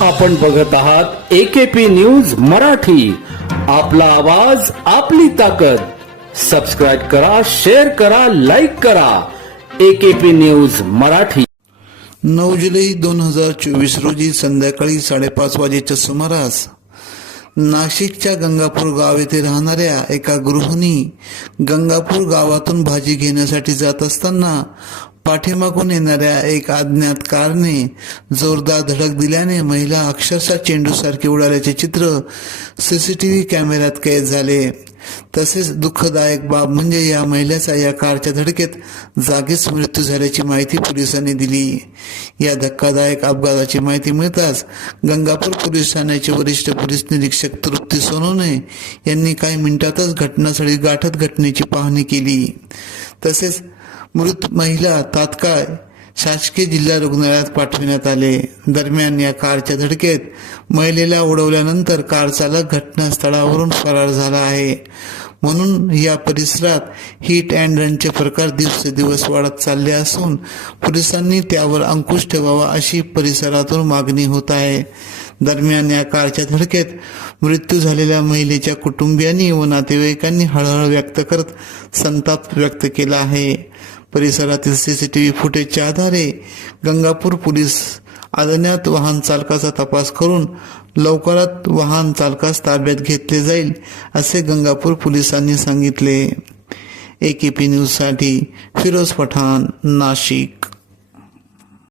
आपण बघत आहात एकेपी न्यूज मराठी. आपला आवाज आपली ताकद. सबस्क्राईब करा शेअर करा लाईक करा. AKP news Marathi. नऊ जुलै दोन हजार चोवीस रोजी संध्याकाळी साडेपाच वाजेच्या सुमारास नाशिकच्या गंगापूर गाव येथे राहणाऱ्या एका गृहिणी गंगापूर गावातून भाजी घेण्यासाठी जात असताना पाठीमागून येणाऱ्या एक अज्ञात कारने जोरदार धडक दिल्याने महिला अक्षरशः चेंडूसारखे उडाल्याचे चित्र सीसीटीव्ही कॅमेऱ्यात कैद झाले. तसेच दुःखदायक बाब म्हणजे या महिलेचा या कारच्या धडकेत जागीच मृत्यू झाल्याची माहिती पोलिसांनी दिली. या धक्कादायक अपघाताची माहिती मिळताच गंगापूर पोलीस ठाण्याचे वरिष्ठ पोलीस निरीक्षक तृप्ती सोनोने यांनी काही मिनिटातच घटनास्थळी गाठत घटनेची पाहणी केली. तसेच मृत महिला तात्काळ शासकीय जिल्हा रुग्णालयात पाठविण्यात आले. दरम्यान या कारच्या धडकेत महिलेला उडवल्यानंतर कार चालक घटनास्थळावरून फरार झाला आहे. म्हणून या परिसरात हिट अँड रनचे प्रकार दिवसेदिवस वाढत चालले असून पोलिसांनी त्यावर अंकुश ठेवावा अशी परिसरातून मागणी होत आहे. दरम्यान या कारच्या धडकेत मृत्यू झालेल्या महिलेच्या कुटुंबियांनी व नातेवाईकांनी हळहळ व्यक्त करत संताप व्यक्त केला आहे. परिसरातील सीसीटीव्ही फुटेजच्या आधारे गंगापूर पोलीस अज्ञात वाहन चालकाचा तपास करून लवकरात वाहन चालकास ताब्यात घेतले जाईल असे गंगापूर पोलिसांनी सांगितले. एकेपी न्यूजसाठी फिरोज पठाण नाशिक.